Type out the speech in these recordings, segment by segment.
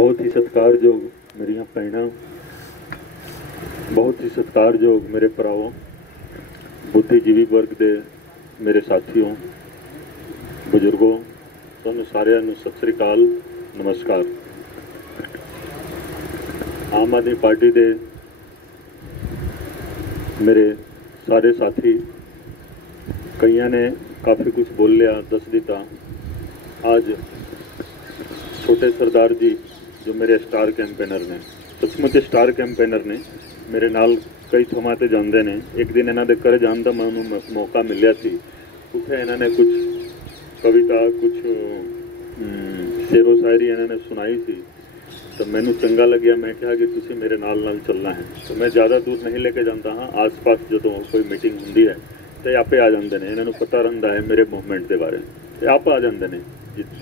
बहुत ही सत्कारयोग मेरिया भैणां, बहुत ही सत्कारयोग मेरे भरावों, बुद्धिजीवी वर्ग के मेरे साथियों, बजुर्गों, तुहानूं सारिआं नूं सत श्री अकाल, नमस्कार। आम आदमी पार्टी के मेरे सारे साथी कईयां ने काफ़ी कुछ बोल लिया, दस दिता। आज छोटे सरदार जी जो मेरे स्टार कैंपेनर ने, सचमुच स्टार कैंपेनर ने, मेरे नाल कई थावां ते जांदे ने। एक दिन इन्हां दे घर जाण दा मैनूं मौका मिलिया सी। उत्थे इन्हां ने कुछ कविता, कुछ शेरो शायरी इन्हां ने सुनाई सी, तो मैनूं चंगा लग्या। मैं कहा कि तुसीं मेरे नाल चलना है। तो मैं ज़्यादा दूर नहीं लेके जाता हाँ। आस पास जदों कोई मीटिंग हुंदी है तो आपे आ जाते हैं, इन्होंने पता रहिंदा है मेरे मूवमेंट के बारे, तो आप आ जाते हैं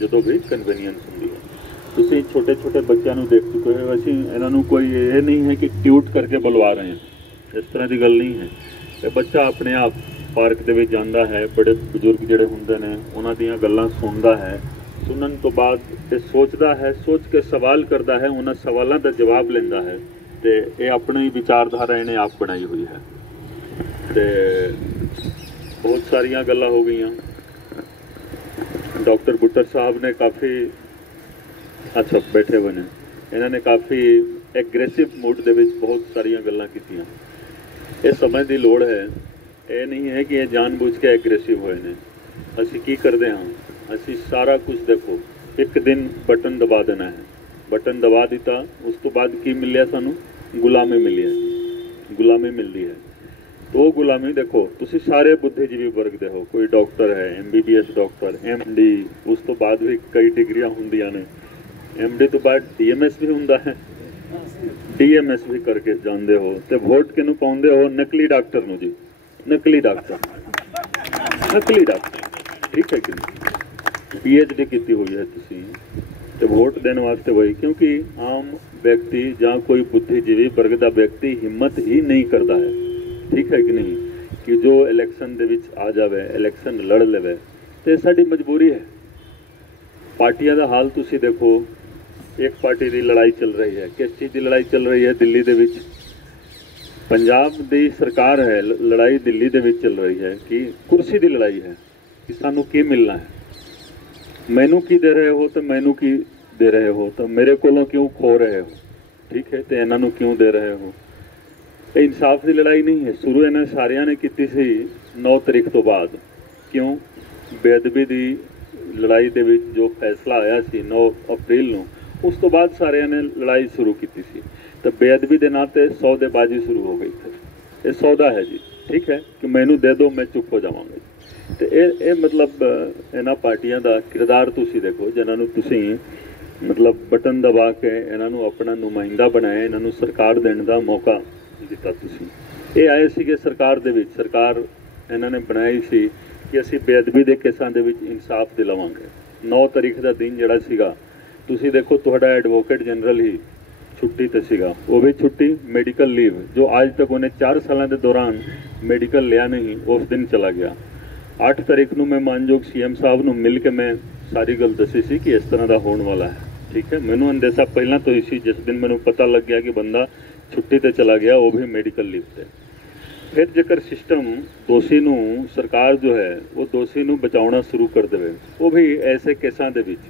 जो भी कन्वीनियंस होंगी है। तुसीं छोटे छोटे बच्चों को देख चुके हो। असीं इन्हों कोई ये नहीं है कि ट्यूट करके बुलवा रहे हैं, इस तरह की गल नहीं है। तो बच्चा अपने आप पार्क के विच जांदा है, बड़े बजुर्ग जिहड़े हुंदे ने उन्हां दीयां गल्लां सुनदा है, सुनन तो बाद ये सोचता है, सोच के सवाल करता है, उन्हां सवालों का जवाब लेंदा है। तो ये अपनी विचारधारा इन्हें आप बनाई हुई है। तो बहुत सारिया गल्लां हो गई। डॉक्टर बुट्टर साहब ने काफ़ी अच्छा बैठे हुए हैं, इन्होंने काफ़ी एग्रेसिव मूड के बहुत सारिया गल्लां कीतियां। ये समझ की लोड़ है, ये नहीं है कि ये जानबूझ के एग्रेसिव होए ने। असीं की करते हाँ, असीं सारा कुछ देखो, एक दिन बटन दबा देना है, बटन दबा दिता, उस तो बाद की मिलिया सानू? गुलामी मिली है, गुलामी मिलती है। तो वो गुलामी देखो, तुसी सारे बुद्धिजीवी वर्ग दे हो, कोई डॉक्टर है, MBBS डॉक्टर, MD, उस तो बाद भी कई डिग्रियां हुंदियां ने। MD तो बाद DMS भी हुंदा है, DMS भी करके जांदे हो। तो वोट किनू पाउंदे हो? नकली डॉक्टर नू जी, नकली डॉक्टर, नकली डॉक्टर, ठीक है कि नहीं? PhD की हुई है तुसी, तो वोट देने वास्ते वही, क्योंकि आम व्यक्ति या कोई बुद्धिजीवी वर्ग का व्यक्ति हिम्मत ही नहीं करता है, ठीक है कि नहीं, कि जो इलैक्शन दे विच आ जावे, इलैक्शन लड़ लेवे। तो साडी मजबूरी है। पार्टियां दा हाल तुसी देखो, एक पार्टी की लड़ाई चल रही है। किस चीज़ की लड़ाई चल रही है? दिल्ली दे विच पंजाब दी सरकार है, लड़ाई दिल्ली दे विच चल रही है कि कुर्सी की लड़ाई है कि सानू की मिलना है। मैनू की दे रहे हो तो मैनू की दे रहे हो, तो मेरे कोलों क्यों खो रहे हो, ठीक है, तो इन्हां नू क्यों दे रहे हो? ये इंसाफ की लड़ाई नहीं है। शुरू इन्हें सारिया ने की सी 9 तारीख तो बाद। क्यों? बेअदबी की लड़ाई के जो फैसला आया सी 9 अप्रैल नूं, उस तो बाद सारिया ने लड़ाई शुरू की सी। तो बेअदबी के नाते सौदेबाजी शुरू हो गई थी। ये सौदा है जी, ठीक है, कि मैनू दे दो, मैं चुप हो जावांगा। तो ये मतलब इन्हां पार्टियां का किरदार तुसी देखो, जिन्होंने तुसी मतलब बटन दबा के इन्हों अपना नुमाइंदा बनाया, इन्हों सरकार देने का मौका दिता। तुसी ये आए सीगे सरकार दे विच, सरकार इन्होंने बनाई सी कि असीं बेअदबी के केसां दे विच इंसाफ दिलावांगे। 9 तारीख का दिन जिहड़ा सीगा, तुसी देखो तुहाडा एडवोकेट जनरल ही छुट्टी ते सीगा, वो भी छुट्टी मेडिकल लीव, जो आज तक उन्हें 4 सालों के दौरान मेडिकल लिया नहीं, उस दिन चला गया। 8 तारीख को मैं मानयोग CM साहब नूं मिल के मैं सारी गल दसी सी कि इस तरह का होने वाला है, ठीक है। मैनू अंदेशा पहला तो ही सी, जिस दिन मैनू पता लग गया कि बंदा छुट्टी ते चला गया, वो भी मेडिकल लीव से। फिर जेकर सिस्टम दोषी नूं, सरकार जो है वो दोषी नूं बचाउणा शुरू कर देवे, वो भी ऐसे केसां दे विच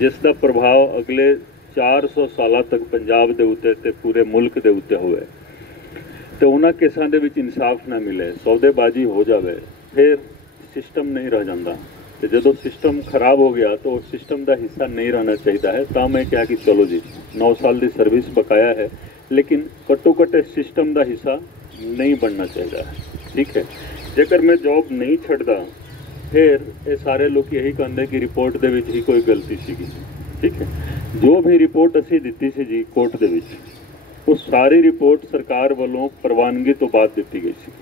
जिसका प्रभाव अगले 400 साल तक पंजाब दे उत्ते ते पूरे मुल्क दे उत्ते होवे, तो उन्हां केसां दे विच इंसाफ ना मिले, सौदेबाजी हो जावे, फिर सिस्टम नहीं रह जाता। तो जो सिस्टम खराब हो गया तो उस सिस्टम का हिस्सा नहीं रहना चाहिए है। तो मैं क्या कि चलो जी 9 साल की सर्विस बकाया है, लेकिन घट्टो घट्ट सिस्टम का हिस्सा नहीं बनना चाहिए है, ठीक है। जेकर मैं जॉब नहीं छड्डदा, फिर ये सारे लोग यही कहते कि रिपोर्ट दे विच ही कोई गलती सीगी, ठीक है। जो भी रिपोर्ट असी दिती सी जी कोर्ट दे विच, वो सारी रिपोर्ट सरकार वालों प्रवानगी तो बाद दिती गई सी।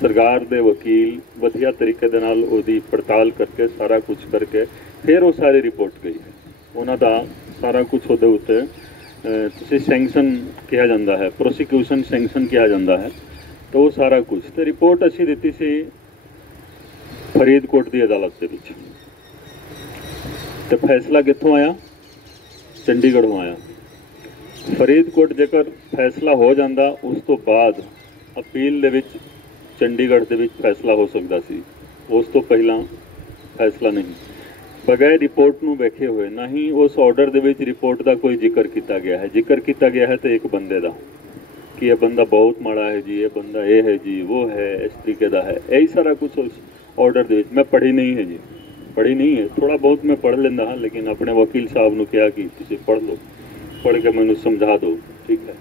सरकार दे वकील वधिया तरीके दे नाल ओदी पड़ताल करके सारा कुछ करके फिर वो सारी रिपोर्ट गई है। उन्हां दा सारा कुछ उहदे उत्ते तुसीं सैंक्शन किया जाता है, प्रोसिक्यूशन सैंक्शन किया जाता है, तो वो सारा कुछ। तो रिपोर्ट असी दी सी फरीदकोट की अदालत के विच, तो फैसला कित्थों आया? चंडीगढ़ों आया। ਫਰੀਦਕੋਟ ਜੇਕਰ ਫੈਸਲਾ ਹੋ ਜਾਂਦਾ ਉਸ ਤੋਂ ਬਾਅਦ ਅਪੀਲ ਦੇ ਵਿੱਚ ਚੰਡੀਗੜ੍ਹ ਦੇ ਵਿੱਚ ਫੈਸਲਾ ਹੋ ਸਕਦਾ ਸੀ। ਉਸ ਤੋਂ ਪਹਿਲਾਂ ਫੈਸਲਾ ਨਹੀਂ, ਬਗੈਰ ਰਿਪੋਰਟ ਨੂੰ ਵੇਖੇ ਹੋਏ, ਨਾ ਹੀ ਉਸ ਆਰਡਰ ਦੇ ਵਿੱਚ ਰਿਪੋਰਟ ਦਾ ਕੋਈ ਜ਼ਿਕਰ ਕੀਤਾ ਗਿਆ ਹੈ। ਜ਼ਿਕਰ ਕੀਤਾ ਗਿਆ ਹੈ ਤੇ ਇੱਕ ਬੰਦੇ ਦਾ कि यह बंदा बहुत माड़ा है जी, ये बंदा ये है जी, वो है, इस तरीके का है, यही सारा कुछ उस ऑर्डर दे। मैं पढ़ी नहीं है जी, पढ़ी नहीं है, थोड़ा बहुत मैं पढ़ लेंदा हाँ, लेकिन अपने वकील साहब ने कहा कि तुसीं पढ़ लो, पढ़ के मैनूं समझा दो, ठीक है।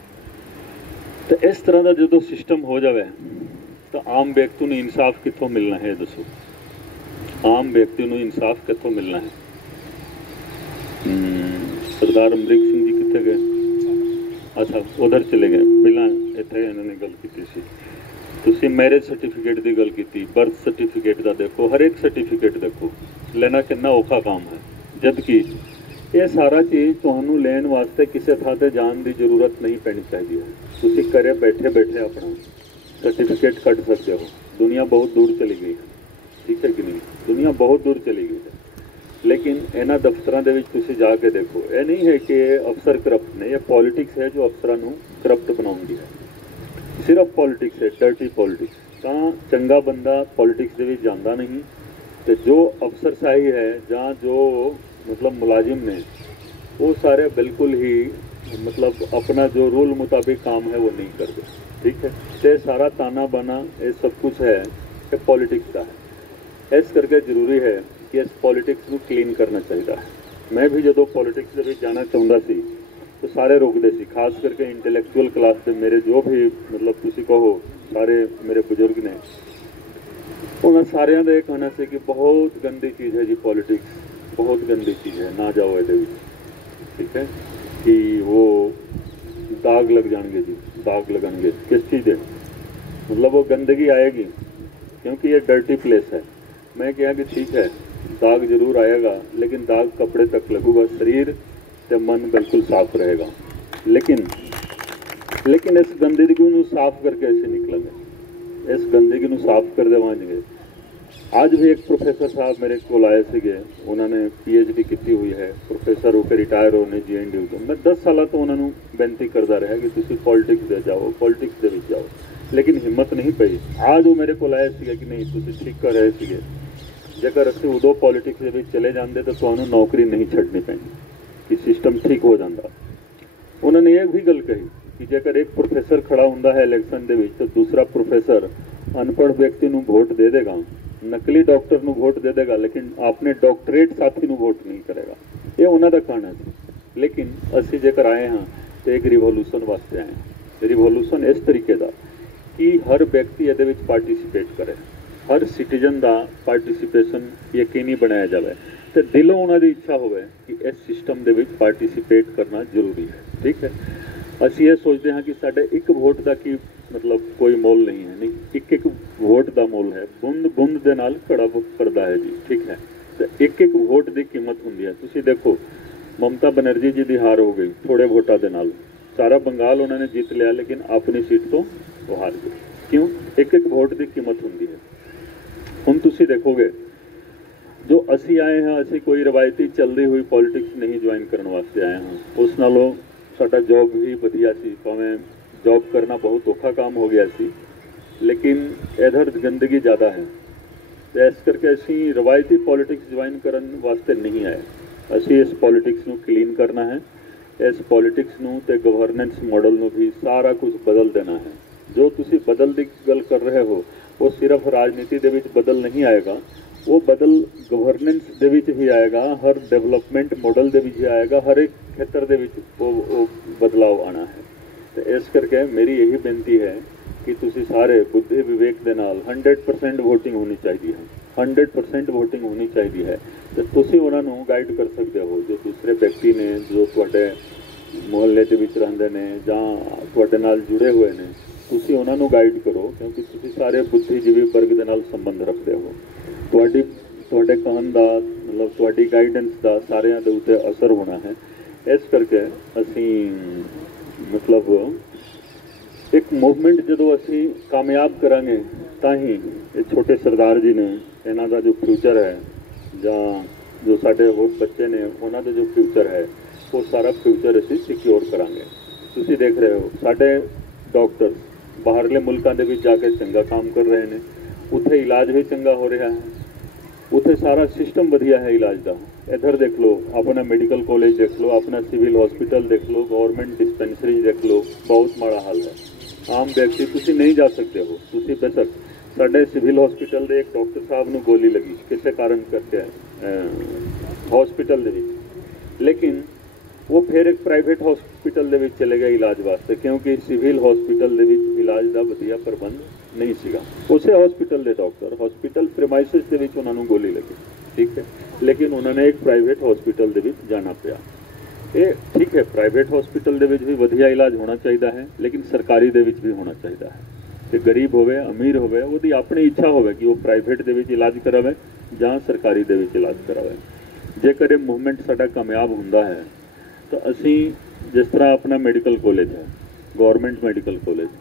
तो इस तरह का जो सिस्टम हो जाए तो आम व्यक्ति को इंसाफ कितों मिलना है? दसो, आम व्यक्ति को इंसाफ कितों मिलना है? सरदार अमरीक सिंह जी कितने गए? अच्छा, उधर चले गए। पहला इत्थे इन्होंने गल की सी, तुसीं मैरिज सर्टिफिकेट की गल की, बर्थ सर्टिफिकेट का देखो, हर एक सर्टिफिकेट देखो, लेना कितना औखा काम है। जबकि ये सारा चीज़ तुहानूं लैण वास्ते किसी थां ते जाण की जरूरत नहीं पैनी चाहिए है। तुसीं घरे बैठे बैठे अपना सर्टिफिकेट कट सकते हो। दुनिया बहुत दूर चली गई है, ठीक है कि नहीं? दुनिया बहुत दूर चली गई है, लेकिन इन्हां दफ्तरां दे विच तुसीं जाके देखो, ये नहीं है कि अफसर करप्ट ने, यह पॉलिटिक्स है जो अफसरां नूं करप्ट बनाउंदी है। सिर्फ पॉलिटिक्स है, डर्टी पॉलिटिक्स। तां चंगा बंदा पॉलिटिक्स दे विच जांदा नहीं, ते जो अफसरशाही है जां जो मतलब मुलाजिम ने वो सारे बिल्कुल ही मतलब अपना जो रूल मुताबिक काम है वो नहीं करते, ठीक है। ते सारा ताना बाना ये सब कुछ है कि पॉलिटिक्स का है। इस करके जरूरी है कि इस पॉलिटिक्स को क्लीन करना चाहिए। मैं भी जो पॉलिटिक्स के जाना चाहता सी तो सारे रोकते सी, खास करके इंटैलेक्चुअल क्लास के मेरे जो भी मतलब तुसी कहो सारे मेरे बुजुर्ग ने, उन्होंने सारिया का यह कहना से कि बहुत गंदी चीज़ है जी पॉलिटिक्स, बहुत गंदी चीज़ है, ना जाओ ये, ठीक है, कि वो दाग लग जाएंगे जी, दाग लगेंगे किस चीज़ है, मतलब वो गंदगी आएगी क्योंकि ये डर्टी प्लेस है। मैं कहा कि ठीक है दाग जरूर आएगा, लेकिन दाग कपड़े तक लगूगा, शरीर से मन बिल्कुल साफ रहेगा। लेकिन इस गंदगी को साफ करके ऐसे निकलेंगे, इस गंदगी को साफ कर देवांगे। आज भी एक प्रोफेसर साहब मेरे को आए थे, उन्होंने PhD की हुई है, प्रोफेसर होकर रिटायर होने GNDU तो मैं 10 साल तो उन्होंने बेनती करता रहा कि तुम पॉलिटिक्स दे जाओ, पॉलिटिक्स दे जाओ, लेकिन हिम्मत नहीं पई। आज वो मेरे को आए थे कि नहीं तुम ठीक कर रहे थे, जेकर असीं उदों पॉलिटिक्स दे विच चले जाते तो तुहानूं नौकरी नहीं छड्डनी पैनी, कि सिस्टम ठीक हो जाता। उन्होंने यह भी गल कही कि जेकर एक प्रोफेसर खड़ा हुंदा है इलैक्शन दे विच तो दूसरा प्रोफेसर अनपढ़ व्यक्ति नूं वोट दे देगा, नकली डॉक्टर नूं वोट दे देगा, लेकिन अपने डॉक्टरेट साथी नूं वोट नहीं करेगा। ये उन्हां दा कहना सी। लेकिन असीं जेकर आए हाँ तो एक रिवोल्यूशन वास्ते आए हैं। रिवोल्यूशन इस तरीके का कि हर व्यक्ति इहदे विच पार्टिसिपेट करे, हर सिटीजन का पार्टिसिपेशन यकीनी बनाया जाए, तो दिलों उन्होंने इच्छा होवे कि इस सिस्टम दे विच पार्टिसिपेट करना जरूरी है, ठीक है। असीं ये सोचते हैं कि साडे एक वोट का की मतलब कोई मोल नहीं है, नहीं, एक एक वोट का मोल है। बूंद बूंद दे नाल घड़ा भरदा है जी, ठीक है। तो एक एक वोट की कीमत हुंदी है। तुसीं देखो ममता बनर्जी जी की हार हो गई थोड़े वोटां दे नाल, सारा बंगाल उन्होंने जीत लिया, लेकिन अपनी सीट तो वो हार गए। क्यों? एक एक वोट की कीमत हुंदी है। हुण तुसीं देखोगे जो असी आए हैं, असी कोई रवायती चलती हुई पॉलिटिक्स नहीं ज्वाइन करने वास्ते आए हैं। उस नालों साडा जॉब भी वधिया सी, भावें जॉब करना बहुत औखा काम हो गया सी, लेकिन इधर गंदगी ज़्यादा है, तो इस करके असी रवायती पॉलिटिक्स ज्वाइन करने वास्ते नहीं आए। असी इस पॉलिटिक्स नूं क्लीन करना है, इस पॉलिटिक्स नूं ते गवर्नेंस मॉडल नूं भी सारा कुछ बदल देना है। जो तुसी बदल की गल कर रहे हो वो सिर्फ राजनीति दे विच बदल नहीं आएगा, वो बदल गवर्नेंस दे विच भी आएगा, हर डेवलपमेंट मॉडल दे विच आएगा, हर एक खेतर दे विच वो बदलाव आना है। तो इस करके मेरी यही बेनती है कि तुसी सारे बुद्धि विवेक दे नाल 100% वोटिंग होनी चाहिए है, 100% वोटिंग होनी चाहिए है। तो तुसी उन्हां नूं गाइड कर सकते हो, जो दूसरे व्यक्ति ने जो तुहाडे मुहल्ले दे विच रहिंदे ने जां तुहाडे नाल जुड़े हुए ने, तुसी उन्हां नूं गाइड करो, क्योंकि तुसी सारे बुद्धिजीवी वर्ग दे नाल संबंध रखते हो। तुहाडे कहण दा मतलब तुहाडी गाइडेंस का सारिਆਂ ਦੇ ਉੱਤੇ असर होना है। इस करके असी मतलब एक मूवमेंट जो असी कामयाब करांगे तां ही ये छोटे सरदार जी ने इन्हां दा जो फ्यूचर है जां जो साडे होर बच्चे ने उन्हां दा जो फ्यूचर है वो सारा फ्यूचर असी सिक्योर करांगे। ਤੁਸੀਂ ਦੇਖ ਰਹੇ ਹੋ ਸਾਡੇ ਡਾਕਟਰ ਬਾਹਰਲੇ ਮੁਲਕਾਂ ਦੇ ਵਿੱਚ ਜਾ ਕੇ ਚੰਗਾ ਕੰਮ ਕਰ ਰਹੇ ਨੇ, ਉੱਥੇ ਇਲਾਜ ਵੀ ਚੰਗਾ ਹੋ ਰਿਹਾ ਹੈ, ਉੱਥੇ ਸਾਰਾ ਸਿਸਟਮ ਵਧੀਆ ਹੈ ਇਲਾਜ ਦਾ। इधर देख लो अपना मेडिकल कॉलेज देख लो, अपना सिविल हॉस्पिटल देख लो, गवर्नमेंट डिस्पेंसरी देख लो, बहुत माड़ा हाल है। आम व्यक्ति तुसी नहीं जा सकते हो, तुसी बेशक साडे सिविल हॉस्पिटल दे एक डॉक्टर साहब नूं गोली लगी किसी कारण करके हॉस्पिटल दे विच, लेकिन वो फिर एक प्राइवेट हॉस्पिटल दे विच चले गए इलाज वास्ते, क्योंकि सिविल हॉस्पिटल दे विच इलाज दा वधिया प्रबंध नहीं सीगा। उसे हॉस्पिटल दे डॉक्टर हॉस्पिटल प्रीमाइसिस दे विच उन्हां नूं गोली लगी, ठीक है, लेकिन उन्होंने एक प्राइवेट हॉस्पिटल दे विच जाना पिया। ये ठीक है, प्राइवेट हॉस्पिटल दे विच भी वधिया इलाज होना चाहिए है, लेकिन सरकारी दे विच भी होना चाहिए है। ते गरीब होवे अमीर होवे ओदी अपनी इच्छा होवे कि वो प्राइवेट दे विच इलाज करावे जां सरकारी दे विच इलाज करावे। जेकर ये मूवमेंट साडा कामयाब हुंदा है तो असीं जिस तरह अपना मेडिकल कॉलेज है, गवर्नमेंट मेडिकल कॉलेज,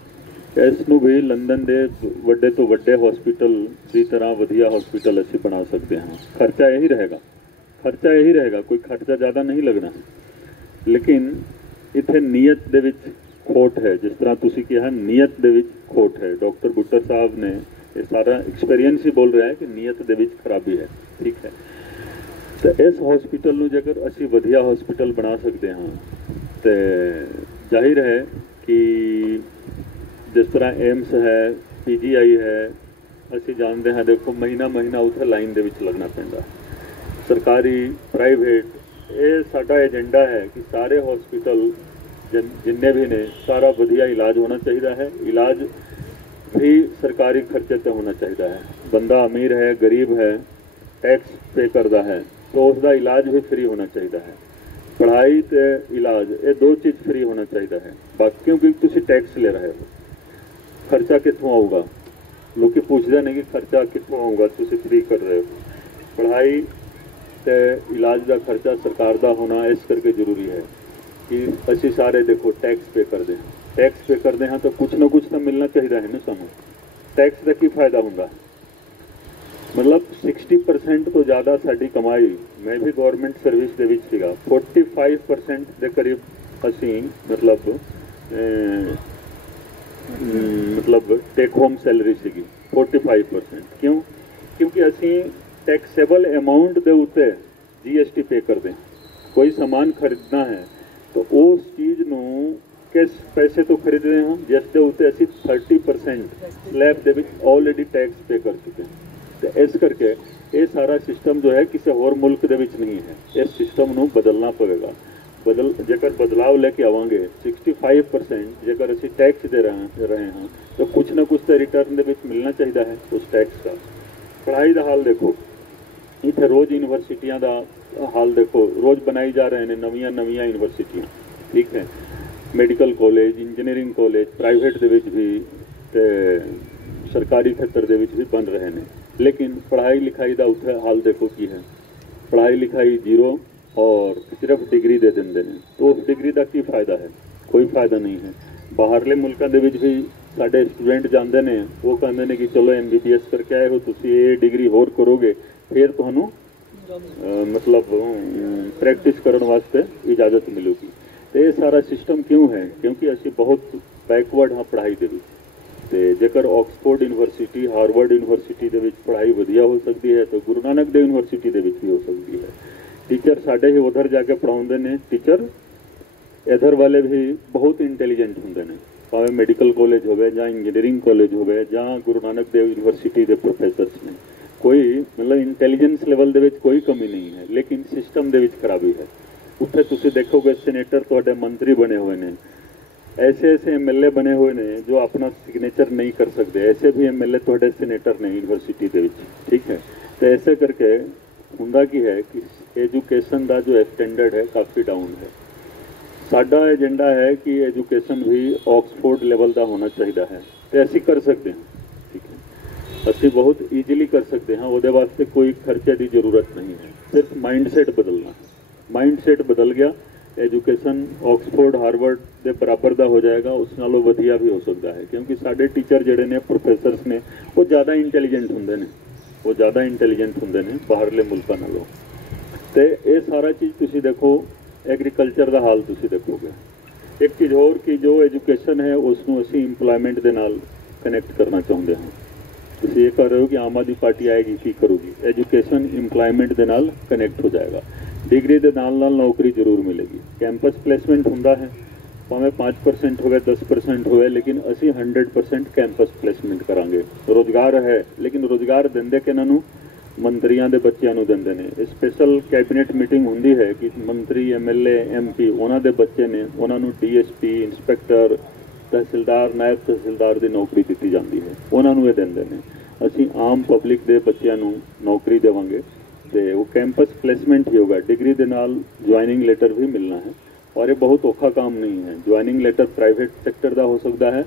इस नूं भी लंदन दे वड्डे तो वड्डे हॉस्पिटल की तरह वधिया हॉस्पिटल असीं बना सकते हैं। खर्चा यही रहेगा, खर्चा यही रहेगा, कोई खर्चा ज़्यादा नहीं लगना, लेकिन इत्थे नीयत दे विच खोट है। जिस तरह तुसीं कहा नीयत दे विच खोट है, डॉक्टर बुट्टर साहब ने ये सारा एक्सपीरियंस ही बोल रहा है कि नीयत दे विच खराबी है, ठीक है। तो इस हॉस्पिटल नूं जेकर असीं वधिया हॉस्पिटल बना सकते हैं तो जाहिर है कि जिस तरह एम्स है, PGI है, असीं जानते हैं, देखो महीना महीना उत्थे लाइन दे विच लगना पैंदा। सरकारी प्राइवेट ये साडा एजेंडा है कि सारे हॉस्पिटल जिन्ने भी ने सारा वधिया इलाज होना चाहिए है। इलाज भी सरकारी खर्चे से होना चाहिए है। बंदा अमीर है गरीब है टैक्स पे करता है तो उसका इलाज भी फ्री होना चाहिए है। पढ़ाई ते इलाज ये दो चीज़ फ्री होना चाहिए है। बाकी क्योंकि तुसी टैक्स ले रहे हो, खर्चा कितों आऊगा, लोग पूछते नहीं कि खर्चा कितों आऊगा, तुसी फ्री कर रहे हो। पढ़ाई ते इलाज का खर्चा सरकार का होना इस करके जरूरी है कि असी सारे देखो टैक्स पे कर दें। टैक्स पे करते हैं तो कुछ ना कुछ तो मिलना चाहिए है ना सानू। टैक्स का की फायदा होंगे, मतलब 60% तो ज़्यादा साड़ी कमाई, मैं भी गवर्नमेंट सर्विस दे विच सीगा, 45% के करीब असी मतलब टेक होम सैलरी सीगी 45%। क्यों? क्योंकि असी टैक्सेबल अमाउंट के उत्ते GST पे करते हैं। कोई सामान खरीदना है तो उस चीज़ नूं किस पैसे तो खरीद रहे हैं जिसके उत्ते असी 30% स्लैब दे विच ऑलरेडी टैक्स पे कर चुके हैं। तो इस करके ये सारा सिस्टम जो है किसी होर मुल्क दे विच नहीं है। इस सिस्टम नूं बदलना पवेगा। जेकर बदलाव लेके आवांगे 65% जेकर असी टैक्स दे रहे हैं तो कुछ ना कुछ तो रिटर्न दे विच मिलना चाहिए है उस टैक्स का। पढ़ाई का हाल देखो, इत्थे रोज़ यूनिवर्सिटियां का हाल देखो, रोज़ बनाई जा रहे हैं नवीं यूनिवर्सिटियां, ठीक है, medical college, engineering college, private दे विच भी ते सरकारी खेतर दे विच भी बन रहे हैं। लेकिन पढ़ाई लिखाई का उत्थे हाल देखो की है, पढ़ाई लिखाई जीरो और सिर्फ डिग्री दे देंगे हैं। तो उस डिग्री का की फायदा है? कोई फायदा नहीं है। बाहरले मुल्कों के विच भी साडे स्टूडेंट जाते हैं, वो कहते हैं कि चलो MBBS करके आए हो, तुसी ये डिग्री होर करोगे फिर तुहानू मतलब प्रैक्टिस करने वास्ते इजाजत मिलेगी। तो ये सारा सिस्टम क्यों है? क्योंकि असी बहुत बैकवर्ड हाँ पढ़ाई दे विच। ते जेकर ऑक्सफोर्ड यूनिवर्सिटी, हार्वर्ड यूनिवर्सिटी दे विच पढ़ाई वधिया हो सकती है तो गुरु नानक देव यूनिवर्सिटी दे विच भी हो सकती है। टीचर साढ़े ही उधर जाके पढ़ाते हैं, टीचर इधर वाले भी बहुत इंटैलीजेंट होंगे ने, भावे मेडिकल कॉलेज हो गए या इंजीनियरिंग कॉलेज हो गए या गुरु नानक देव यूनिवर्सिटी के प्रोफैसर्स ने, कोई मतलब इंटैलीजेंस लेवल दे विच कोई कमी नहीं है, लेकिन सिस्टम दे विच खराबी है। उत्थे तुसी देखोगे सीनेटर तुहाडे मंत्री बने हुए हैं, ऐसे ऐसे MLA बने हुए हैं जो अपना सिग्नेचर नहीं कर सकते, ऐसे भी MLA तुहाडे सीनेटर ने यूनिवर्सिटी दे विच, ठीक है। तो ऐसे करके हुंदा की है कि एजुकेशन का जो स्टैंडर्ड है काफ़ी डाउन है। साडा एजेंडा है कि एजुकेशन भी ऑक्सफोर्ड लेवल का होना चाहिए है, तो असी कर सकते हैं, ठीक है, असी बहुत ईजीली कर सकते हैं। वो वास्ते कोई खर्चे की जरूरत नहीं है, सिर्फ माइंडसैट बदलना है। माइंडसैट बदल गया, एजुकेशन ऑक्सफोर्ड हार्वर्ड के बराबर का हो जाएगा, उस नालों वधिया भी हो सकता है। क्योंकि साडे टीचर जिहड़े ने, प्रोफैसर्स ने, वो ज़्यादा इंटैलीजेंट होंदे ने, वो ज़्यादा इंटैलीजेंट होंदे ने बाहरले मुल्कों नालों। तो ये सारा चीज़ तुसी देखो, एग्रीकल्चर का हाल तुसी देखोगे, एक चीज़ और कि जो एजुकेशन है उसनों असी इंप्लॉयमेंट के नाल कनैक्ट करना चाहते हैं। तुम ये कह रहे हो कि आम आदमी पार्टी आएगी की करूगी, एजुकेशन इंप्लॉयमेंट के नाल कनैक्ट हो जाएगा। डिग्री के नाल नाल नौकरी जरूर मिलेगी। कैंपस प्लेसमेंट होंदा है, भावें 5% होवे 10% होवे, लेकिन असी 100% कैंपस प्लेसमेंट करांगे। रोजगार है, लेकिन रोजगार देंदे किन्हां नूं? मंत्रियों के बच्चों को देंदे ने। स्पेशल कैबिनेट मीटिंग होंदी है कि मंत्री MLA MP उन्हां दे बच्चे ने, उन्हां नूं DSP इंस्पैक्टर तहसीलदार नायब तहसीलदार की नौकरी दी जाती है, उन्होंने ये देंदे ने। असी आम पब्लिक के बच्चों को नौकरी देवांगे तो वो कैंपस प्लेसमेंट ही होगा। डिग्री के नाल ज्वाइनिंग लेटर भी मिलना है और ये बहुत औखा काम नहीं है। ज्वाइनिंग लेटर प्राइवेट सेक्टर का हो सकता है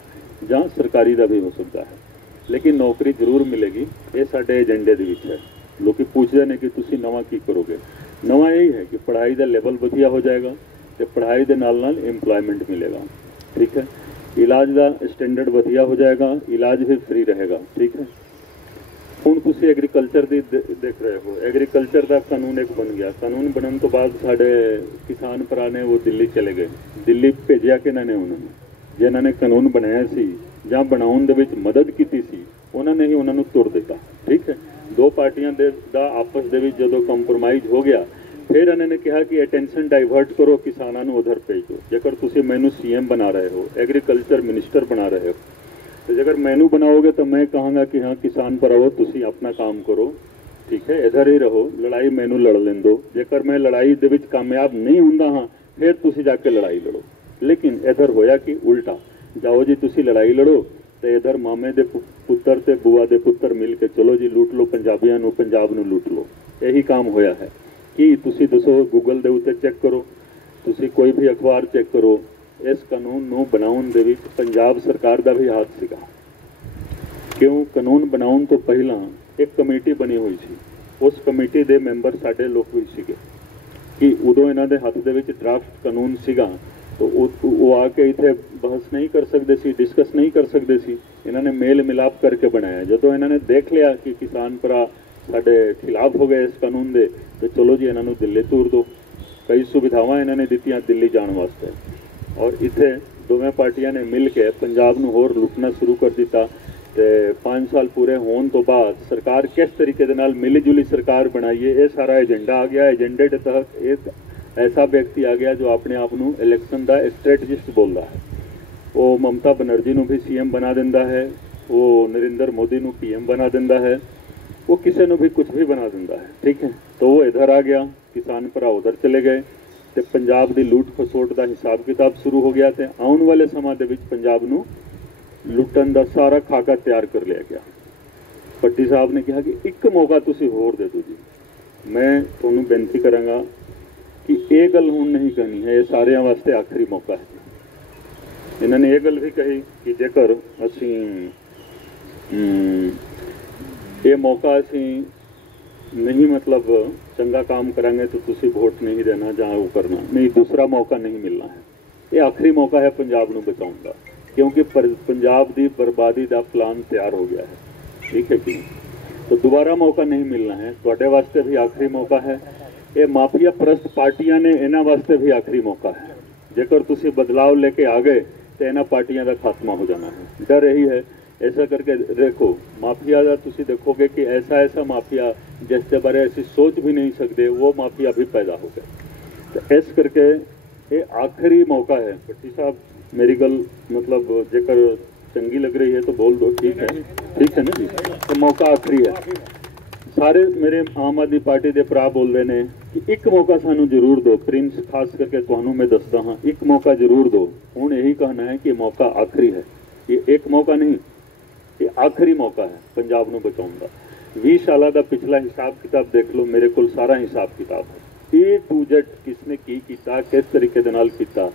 या सरकारी का भी हो सकता है, लेकिन नौकरी जरूर मिलेगी। ये साडे एजेंडे दे विच है। लोग पूछते हैं कि तुसी नवा की करोगे। नवा यही है कि पढ़ाई का लेवल वधिया हो जाएगा तो पढ़ाई के नाल नाल एम्प्लॉयमेंट मिलेगा। ठीक है, इलाज का स्टैंडर्ड वधिया हो जाएगा, इलाज भी फ्री रहेगा। ठीक है, हुण तुसीं एग्रीकल्चर दी देख रहे हो, एग्रीकल्चर का कानून एक बन गया। कानून बनने तो बाद साडे किसान भरा ने वो दिल्ली चले गए। दिल्ली भेजिया कि इन्होंने, उन्होंने जिन्होंने कानून बनाया सी जां बनाउण दे विच मदद की सी, उन्होंने ही उन्होंने तुर दिता। ठीक है, दो पार्टियां दा आपस दे विच जदों कंप्रोमाइज हो गया, फिर उन्होंने कहा कि अटेंशन डाइवर्ट करो, किसानों को उधर भेज दो। जेकर तुसीं मैनू CM बना रहे हो, एग्रीकल्चर मिनिस्टर बना रहे हो, तो जेकर मैनू बनाओगे तो मैं कहूँगा कि हाँ किसान भराओ तुसीं अपना काम करो। ठीक है, इधर ही रहो, लड़ाई मैनू लड़ लें दो। जेकर मैं लड़ाई दे विच कामयाब नहीं हुंदा हाँ, फिर तुसीं जाके लड़ाई लड़ो। लेकिन इधर होया कि उल्टा, जाओ जी तुसीं लड़ाई लड़ो तो इधर मामे दे पुत्तर ते बुआ दे पुत्तर मिल के चलो जी लूट लो पंजाबियों नूं, पंजाब नूं लूट लो। यही काम होया है। कि तुसी दसो, गूगल दे उत्ते चेक करो, तुसी कोई भी अखबार चेक करो, इस कानून नूं बनाउण दे विच पंजाब सरकार दा भी हाथ सीगा। क्यों? कानून बनाउण तो पहला एक कमेटी बनी हुई सी, उस कमेटी दे मैंबर साडे लोग भी सीगे कि उदों इन्हां दे हत्थ दे विच ड्राफ्ट कानून सीगा, तो वो आके इत्थे बहस नहीं कर सकते सी, डिस्कस नहीं कर सकते सी। इन्होंने मेल मिलाप करके बनाया। जदों इन्होंने देख लिया कि किसान भरा साडे खिलाफ हो गए इस कानून दे, तो चलो जी इन्होंने दिल्ली तूर दो। कई सुविधावां इन्होंने दित्तियां दिल्ली जाने वास्ते, और इत्थे दोवें पार्टियां ने मिल के पंजाब नूं होर लुटना शुरू कर दिता। ते 5 साल पूरे होने तो बाद सरकार किस तरीके दे नाल मिली जुली सरकार बनाइए, ये सारा एजेंडा आ गया। एजेंडे के तहत एक ऐसा व्यक्ति आ गया जो अपने आप नूं इलैक्शन का स्ट्रैटेजिस्ट बोलता है। वो ममता बनर्जी नूं भी CM बना दिंदा है, वो नरेंद्र मोदी नूं PM बना दिंदा है, वो किसी नूं भी कुछ भी बना दिंदा है। ठीक है, तो वो इधर आ गया, किसान भरा उधर चले गए, तो पंजाब की लूट खसोट का हिसाब किताब शुरू हो गया। तो आने वाले समय के पंजाब नूं लुटन का सारा खाका तैयार कर लिया गया। भट्टी साहब ने कहा कि एक मौका तुसीं होर दे दो जी। मैं तुहानूं बेनती करांगा कि ये गल हुण नहीं कहनी है, ये सारिਆਂ वास्ते आखिरी मौका है। इन्होंने ये गल भी कही कि जेकर असी ये मौका असी नहीं मतलब चंगा काम करांगे तो तुसी वोट नहीं देना जां वो करना नहीं, दूसरा मौका नहीं मिलना है। ये आखिरी मौका है पंजाब नूं बचाउण दा, क्योंकि पंजाब की बर्बादी का प्लान तैयार हो गया है। ठीक है कि तो दोबारा मौका नहीं मिलना है। तुहाडे वास्ते भी आखिरी मौका है। ये माफिया परस्त पार्टियां ने इन्हां वास्ते भी आखिरी मौका है। जेकर तुसी बदलाव लेके आ गए तो इन्हां पार्टियां का खात्मा हो जाना है। डर यही है। ऐसा करके देखो, माफिया का तुसी देखोगे कि ऐसा ऐसा माफिया जिसके बारे ऐसी सोच भी नहीं सकते, वो माफिया भी पैदा हो गए। तो इस करके ये आखिरी मौका है। भट्टी साहब मेरी गल मतलब जेकर चंगी लग रही है तो बोल दो, ठीक है ना जी। तो मौका आखिरी है। सारे मेरे आम आदमी पार्टी के भरा बोलते हैं कि एक मौका सानू जरूर दो। प्रिंस खास करके तुहानू मैं दसदा हाँ, एक मौका जरूर दो। हुण यही कहना है कि मौका आखिरी है। ये एक मौका नहीं, ये आखिरी मौका है पंजाब नूं बचाउण दा। 20 साल का पिछला हिसाब किताब देख लो, मेरे को सारा हिसाब किताब है। A to Z किसने की कीता, किस तरीके दे नाल कीता।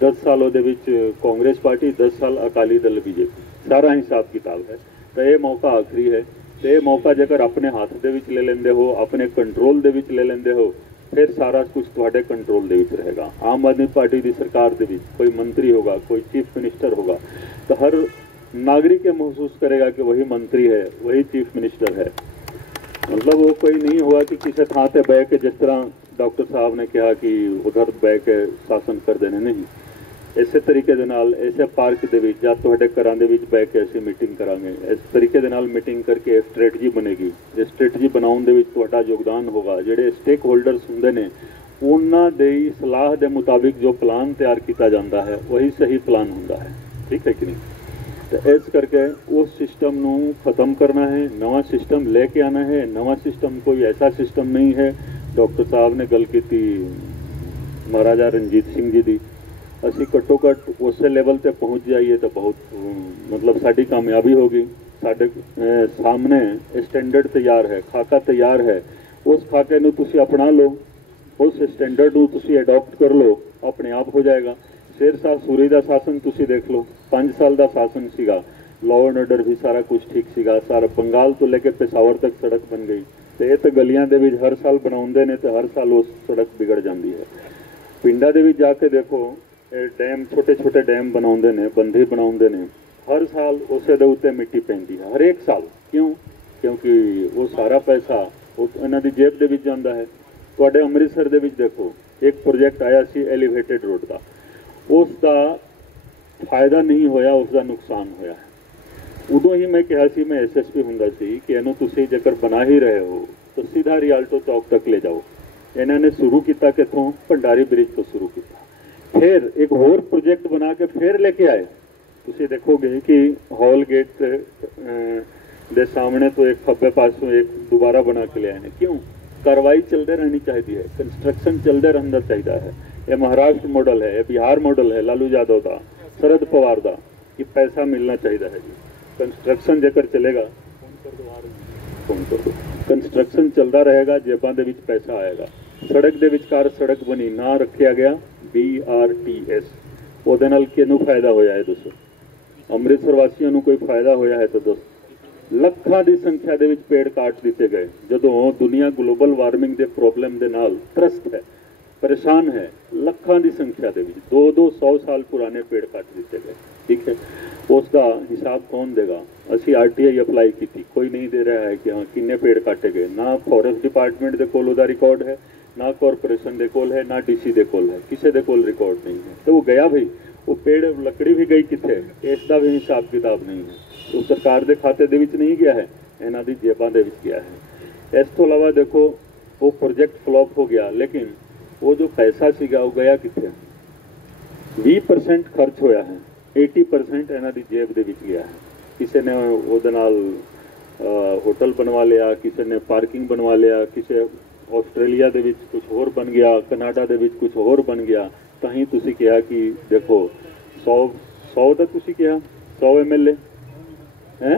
10 सालों दे विच कांग्रेस पार्टी, 10 साल अकाली दल BJP, सारा हिसाब किताब है। तो ये मौका आखिरी है। तो ये मौका जेकर अपने हाथ दे विच ले लेंदे हो, अपने कंट्रोल दे विच ले लेंदे हो, फिर सारा कुछ तुहाडे कंट्रोल दे विच रहेगा। आम आदमी पार्टी की सरकार दे विच कोई मंत्री होगा, कोई चीफ मिनिस्टर होगा, तो हर नागरिक ये महसूस करेगा कि वही मंत्री है, वही चीफ मिनिस्टर है। मतलब वो कोई नहीं हुआ कि किसी थां ते बह के, जिस तरह डॉक्टर साहब ने कहा कि उधर बह के शासन कर देने, नहीं। ਇਸੇ ਤਰੀਕੇ ਦੇ ਨਾਲ ਇਸੇ ਪਾਰਕ ਦੇ ਵਿੱਚ ਜਾਂ ਤੁਹਾਡੇ ਘਰਾਂ ਦੇ ਵਿੱਚ ਬਹਿ ਕੇ ਅਸੀਂ ਮੀਟਿੰਗ ਕਰਾਂਗੇ। ਇਸ ਤਰੀਕੇ ਦੇ ਨਾਲ ਮੀਟਿੰਗ ਕਰਕੇ ਸਟ੍ਰੈਟਜੀ ਬਣੇਗੀ। ਇਹ ਸਟ੍ਰੈਟਜੀ ਬਣਾਉਣ ਦੇ ਵਿੱਚ ਤੁਹਾਡਾ ਯੋਗਦਾਨ ਹੋਗਾ। ਜਿਹੜੇ ਸਟੇਕ ਹੋਲਡਰਸ ਹੁੰਦੇ ਨੇ ਉਹਨਾਂ ਦੀ ਸਲਾਹ ਦੇ ਮੁਤਾਬਿਕ ਜੋ ਪਲਾਨ ਤਿਆਰ ਕੀਤਾ ਜਾਂਦਾ ਹੈ ਉਹੀ ਸਹੀ ਪਲਾਨ ਹੁੰਦਾ ਹੈ। ਠੀਕ ਹੈ ਕਿ ਨਹੀਂ? तो इस करके उस सिस्टम नू ख़त्म करना है, नवा सिस्टम लेके आना है। नवा सिस्टम कोई ऐसा सिस्टम नहीं है। डॉक्टर साहब ने गल की महाराजा रणजीत सिंह जी की, असी घट्टो घट उस लेवल ते पहुँच जाइए तो बहुत मतलब साड़ी कामयाबी होगी। साढ़े सामने स्टैंडर्ड तैयार है, खाका तैयार है। उस खाके नू तुसी अपना लो, उस स्टैंडर्ड नू तुसी अडॉप्ट कर लो, अपने आप हो जाएगा। शेर शाह सूरी का शासन तुसी देख लो, 5 साल का शासन सीगा, लॉ एंड ऑर्डर भी सारा कुछ ठीक सीगा। सारा बंगाल तो लेके पेशावर तक सड़क बन गई। तो ये तो गलियां दे विच हर साल बनाउंदे ने तो हर साल वो सड़क बिगड़ जाती है। पिंडा दे विच जाके देखो, डैम छोटे छोटे डैम बनाउंदे ने, बंधी बनाउंदे ने, हर साल उसे दे उत्ते मिट्टी पैंदी है, हर एक साल। क्यों? क्योंकि वो सारा पैसा इन्हां दी जेब दे विच जांदा है। तुहाडे अमृतसर दे विच देखो, एक प्रोजेक्ट आया सी एलिवेटेड रोड का, उसका फायदा नहीं होया, उसका नुकसान होया है। उदों ही मैं कहा सी, मैं SSP हुंदा सी कि इहनूं तुसीं जेकर बना ही रहे हो तो सीधा रियाल्टो चौक तक ले जाओ। इन्होंने शुरू किया कितों? भंडारी ब्रिज तो शुरू किया, फिर एक होर प्रोजेक्ट बना के फिर लेके आए। तुसीं देखोगे कि हॉल गेट दे सामने तो एक खब्बे पासों एक दोबारा बना के ले आए हैं। क्यों? कार्रवाई चलते रहनी चाहिए है, कंस्ट्रक्शन चलते रहना चाहिए है। ये महाराष्ट्र मॉडल है, ये बिहार मॉडल है लालू यादव का, शरद पवार का, कि पैसा मिलना चाहिए है जी। कंस्ट्रक्शन जेकर चलेगा, फोन कर दो, कंस्ट्रक्शन चलता रहेगा, जेबां दे विच पैसा आएगा। सड़क दे विचकार सड़क बनी ना रखा गया BRTS, ਉਹਦੇ ਨਾਲ ਕਿਹਨੂੰ फायदा होया है दसो? अमृतसर वासियों ਨੂੰ कोई फायदा होया है तो दसो? ਲੱਖਾਂ ਦੀ ਸੰਖਿਆ ਦੇ ਵਿੱਚ पेड़ काट ਦਿੱਤੇ गए। ਜਦੋਂ दुनिया ग्लोबल वार्मिंग के प्रॉब्लम के नाल त्रस्त है, परेशान है, ਲੱਖਾਂ ਦੀ संख्या ਦੇ ਵਿੱਚ 200 साल पुराने पेड़ काट ਦਿੱਤੇ गए। ठीक है, उसका हिसाब कौन देगा? ਅਸੀਂ RTI अप्लाई की, कोई नहीं दे रहा है कि हाँ किन्ने पेड़ काटे गए। ना फॉरेस्ट डिपार्टमेंट के कोल ਉਹਦਾ रिकॉर्ड है, ना कॉरपोरेशन के कोल है, ना DC के कोल है, किसी के कोल रिकॉर्ड नहीं है। तो वो गया भाई, वो पेड़ लकड़ी भी गई किथे, इसका भी हिसाब किताब नहीं है। तो सरकार के खाते दे विच नहीं गया है, इन्हां दी जेबां दे विच गया है। इस तो अलावा देखो, वो प्रोजेक्ट फ्लॉप हो गया, लेकिन वो जो पैसा सीगा वो गया किथे? 20% खर्च होया है, 80% इन्हां दी जेब दे विच गया है। किसी ने ਉਹਦੇ ਨਾਲ होटल बनवा लिया, किसी ने पार्किंग बनवा लिया, किसी ਆਸਟ੍ਰੇਲੀਆ ਦੇ ਵਿੱਚ कुछ होर बन गया, कनाडा ਦੇ ਵਿੱਚ कुछ होर बन गया। ਤਾਂ ਹੀ ਤੁਸੀਂ ਕਿਹਾ कि देखो 100 ਦਾ ਤੁਸੀਂ ਕਿਹਾ 100 MLA है,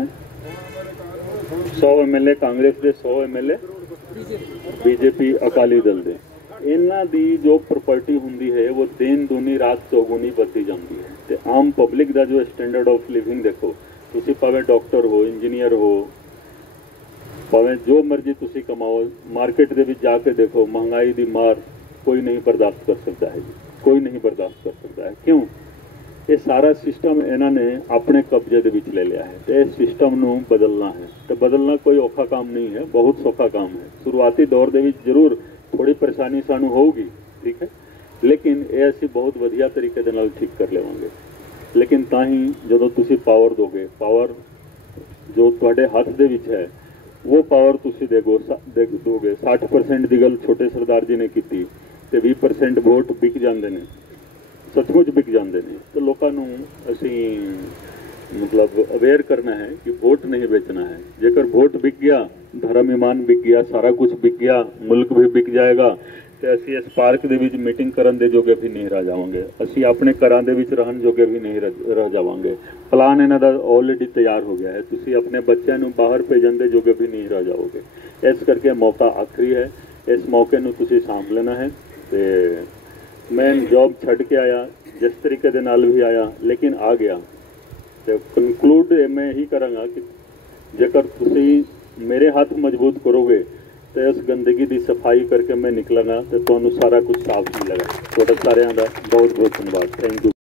100 MLA कांग्रेस के, 100 MLA BJP अकाली दल के। इन्हां दी जो प्रॉपर्टी हुंदी है वो दिन दूनी रात चौगुनी बढ़ती जाती है। तो आम पब्लिक का जो स्टैंडर्ड ऑफ लिविंग देखो, तुसी भावें डॉक्टर हो, इंजीनियर हो, भावें जो मर्जी तुसी कमाओ, मार्केट के विच जाके देखो, महंगाई की मार कोई नहीं बर्दाश्त कर सकता है, कोई नहीं बर्दाश्त कर सकता है। क्यों? ये सारा सिस्टम इन्होंने अपने कब्जे के विच ले लिया है। तो इस सिस्टम नू बदलना है, तो बदलना कोई औखा काम नहीं है, बहुत सौखा काम है। शुरुआती दौर के विच जरूर थोड़ी परेशानी सानू होगी, ठीक है, लेकिन ये असीं बहुत वधिया तरीके दे नाल ठीक कर लेवांगे। लेकिन ताही जदों तुसीं पावर दोगे, पावर जो तुहाडे हत्थ दे विच है वो पावर तुसीं दोगे। 60% की गल छोटे सरदार जी ने की, तो 20% वोट विक जाते हैं, सचमुच विक जाते हैं। तो लोगों को असी मतलब अवेयर करना है कि वोट नहीं बेचना है। जेकर वोट बिक गया, धर्म ईमान बिक गया, सारा कुछ बिक गया, मुल्क भी बिक जाएगा, तो असी इस पार्क के विच मीटिंग करन दे जोगे भी नहीं रह जावांगे, असी अपने घरां दे विच रहन जोगे भी नहीं रह जावांगे। प्लान इन्हां दा ऑलरेडी तैयार हो गया है, तुसी अपने बच्चों नूं बाहर भेजण दे जोगे भी नहीं रह जाओगे। इस करके मौका आखिरी है, इस मौके नूं तुसी सांभ लेना है। तो मैं जॉब छड्ड के आया, जिस तरीके दे नाल भी आया, लेकिन आ गया। तो कंक्लूड मैं यही करांगा कि जेकर तुसी मेरे हाथ मजबूत करोगे तो इस गंदगी की सफाई करके मैं निकलांगा तो तुहानूं सारा कुछ साफ मिलेगा। तुहाडा सारिआं दा बहुत बहुत धन्यवाद। Thank you.